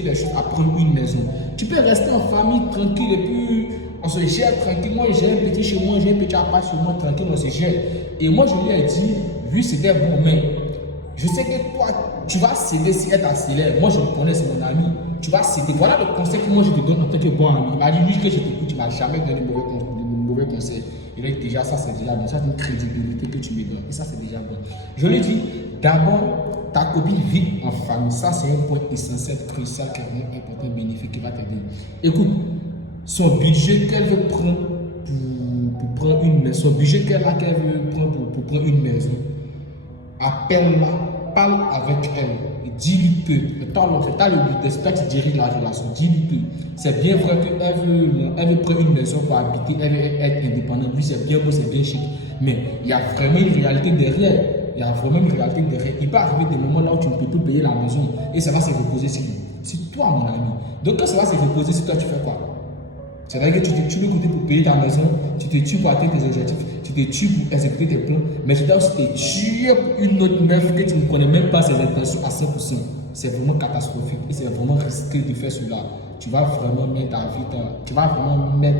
précipiter les choses à prendre une maison. Tu peux rester en famille tranquille et puis on se gère tranquille. Moi, j'ai un petit chez moi, j'ai un petit appart chez moi, tranquille, on se gère. Et moi, je lui ai dit, lui, c'était bon, mais je sais que toi, tu vas céder si elle t'accélère. Moi, je le connais, c'est mon ami. Tu vas céder. Voilà le conseil que moi, je te donne en tant que bon ami. Il m'a dit, lui, que je t'écoute, tu ne m'as jamais donné de mauvais conseils. Il a dit, déjà, ça, c'est déjà bon. Ça, c'est une crédibilité que tu me donnes. Et ça, c'est déjà bon. Je lui dis, d'abord, ta copine vit en famille. Ça, c'est un point essentiel, crucial, qui est vraiment important, bénéfique, qui va t'aider. Écoute, son budget qu'elle veut prendre pour prendre une maison, son budget qu'elle veut prendre pour prendre une maison, appelle-la, parle avec elle, dis-lui que, c'est pas le but, j'espère que tu diriges la relation, dis-lui que c'est bien vrai qu'elle veut prendre une maison pour habiter, elle veut être indépendante, oui c'est bien beau, c'est bien chic, mais il y a vraiment une réalité derrière. Il y a vraiment une réalité derrière. Il peut arriver des moments là où tu ne peux plus payer la maison et ça va se reposer sur lui. C'est toi, mon ami. Donc, quand ça va se reposer sur toi, tu fais quoi? C'est-à-dire que tu te tues de côté pour payer ta maison, tu te tues pour atteindre tes objectifs, tu te tues pour exécuter tes plans, mais tu dois aussi te tuer pour une autre meuf que tu ne connais même pas ses intentions à 100%. C'est vraiment catastrophique et c'est vraiment risqué de faire cela. Tu vas vraiment mettre ta vie, tu vas vraiment mettre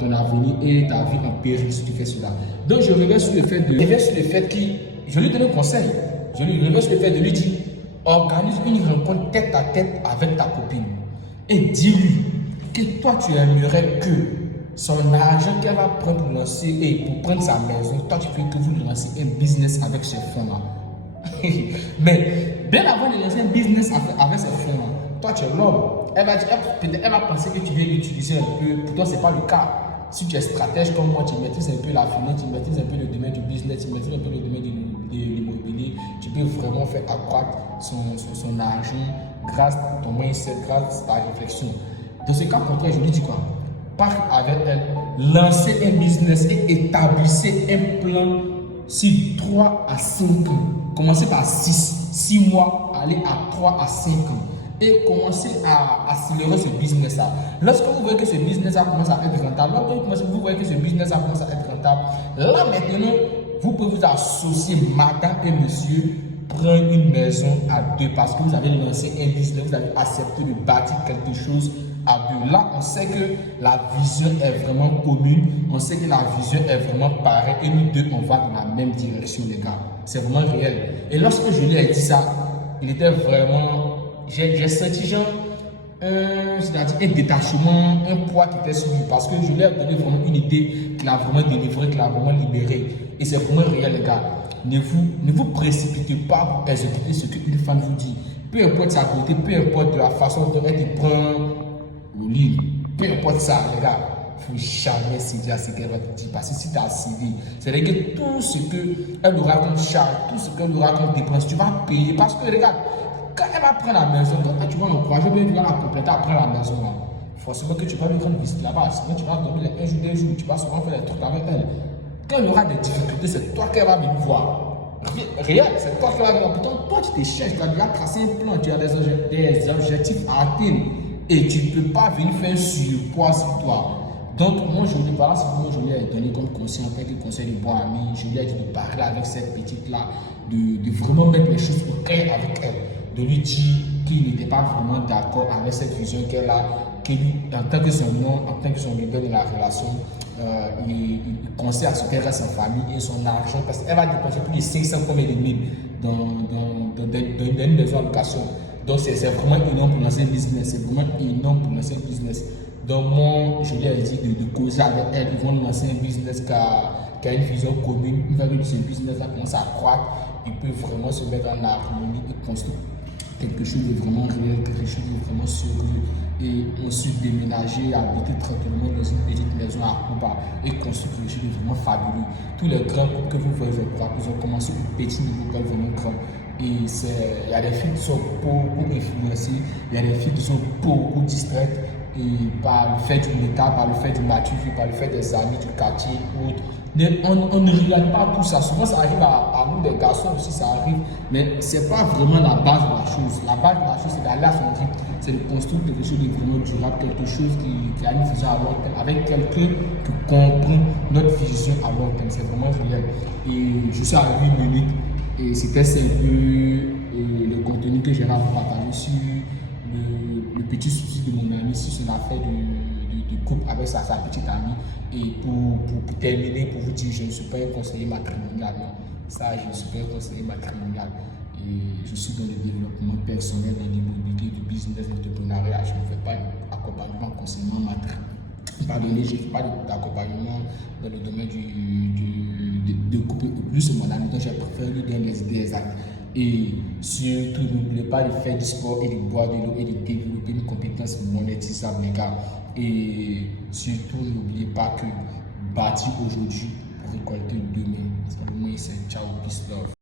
ton avenir et ta vie en péril si tu fais cela. Donc, je reviens sur le fait je lui donne un conseil. Je lui reviens sur le fait de lui dire, organise une rencontre tête à tête avec ta copine et dis-lui que toi tu aimerais que son argent qu'elle va prendre pour lancer et pour prendre sa maison, toi tu veux que vous lancez un business avec ce fonds-là. Mais bien avant de lancer un business avec ce fonds-là, toi tu es l'homme. Elle va penser que tu viens l'utiliser un peu. Pour toi, ce n'est pas le cas. Si tu es stratège comme moi, tu maîtrises un peu la finance, tu maîtrises un peu le domaine du business, tu maîtrises un peu le domaine de l'immobilier, tu peux vraiment faire accroître son argent grâce à ton mindset, grâce à ta réflexion. Dans ce cas contraire, je lui dis quoi? Parle avec elle, lancez un business et établissez un plan sur 3 à 5 ans. Commencez par 6 mois, allez à 3 à 5 ans. Et commencez à accélérer ce business-là. Lorsque vous voyez que ce business-là commence à être rentable, lorsque vous voyez que ce business-là commence à être rentable, là maintenant, vous pouvez vous associer, madame et monsieur, prendre une maison à 2 parce que vous avez lancé un business, vous avez accepté de bâtir quelque chose à 2. Là, on sait que la vision est vraiment commune, on sait que la vision est vraiment pareille et nous deux, on va dans la même direction, les gars. C'est vraiment réel. Et lorsque je lui ai dit ça, il était vraiment... J'ai senti genre un détachement, un poids qui était sur lui parce que je lui ai donné vraiment une idée qu'il a vraiment délivrée, qu'il a vraiment libérée. Et c'est vraiment réel, les gars. Ne vous précipitez pas pour exécuter ce qu'une femme vous dit. Peu importe sa beauté, peu importe la façon dont elle te prend au lit, peu importe ça, les gars. Il ne faut jamais céder à ce qu'elle va te dire parce que si tu as cédé, c'est-à-dire que tout ce qu'elle aura comme charge, tout ce qu'elle aura comme dépense, tu vas payer parce que, regarde, quand elle va prendre la maison, toi, tu vas l'encourager, tu vas la compléter après la maison. Là. Forcément que tu vas lui rendre visite là-bas. Sinon, tu vas dormir les 1 jour, 2 jours, tu vas souvent faire des trucs avec elle. Quand elle aura des difficultés, c'est toi qu'elle va venir voir. Réel, c'est toi qui vas venir voir. Pourtant, toi, tu te cherches, tu as déjà tracé un plan, tu as des objectifs à atteindre. Et tu ne peux pas venir faire un surpoids sur toi. Donc, moi, je lui parle, c'est comment je lui ai donné comme conseil, en tant que conseil de bon ami. Je lui ai dit de parler avec cette petite-là, de vraiment mettre les choses au clair avec elle. De lui dire qu'il n'était pas vraiment d'accord avec cette vision qu'elle a, que lui, en tant que son nom, en tant que son leader de la relation, il conseille à ce qu'elle reste en famille et son argent, parce qu'elle va dépenser plus de 500 comme et demi dans une maison en location. Donc c'est vraiment énorme pour lancer un business, c'est vraiment énorme pour lancer un business. Donc moi, je lui ai dit de causer avec elle, ils vont lancer un business qui a une vision commune. Une fois que ce business-là commence à croître, ils peuvent vraiment se mettre en harmonie et construire quelque chose de vraiment réel, quelque chose de vraiment sérieux. Et ensuite déménager, habiter tranquillement dans une petite maison à Cuba et construire quelque chose de vraiment fabuleux. Tous les grands couples que vous voyez, ils ont commencé au petit niveau, pas vraiment grand. Et il y a des filles qui sont beaucoup influencées, il y a des filles qui sont beaucoup distraites. Et par le fait du métal, par le fait du mature, par le fait des amis du quartier ou autres. On ne regarde pas tout ça. Souvent, ça arrive à nous, des garçons aussi, ça arrive. Mais ce n'est pas vraiment la base de la chose. La base de la chose, c'est d'aller à son rythme. C'est de construire quelque chose de vraiment durable, quelque chose qui a une vision à long terme, avec quelqu'un qui comprend notre vision à long terme. C'est vraiment réel. Et je suis à 8 minutes. Et c'était un peu le contenu que j'ai à vous partager sur le petit souci de mon ami sur son affaire de couple avec sa petite amie. Et pour terminer, pour vous dire, je ne suis pas un conseiller matrimonial. Non. Ça, je ne suis pas un conseiller matrimonial. Et je suis dans le développement personnel, dans l'immobilier, du business, l'entrepreneuriat. Je ne fais pas d'accompagnement, conseillement matrimonial. Pardonnez, je ne fais pas d'accompagnement dans le domaine de couple ou plus mon ami, donc j'ai préféré lui donner des actes. Et surtout, n'oubliez pas de faire du sport et de boire de l'eau et de développer une compétence monétisable, les gars. Et surtout, n'oubliez pas que bâtir aujourd'hui pour récolter demain. C'est le moins, c'est ciao, peace, love.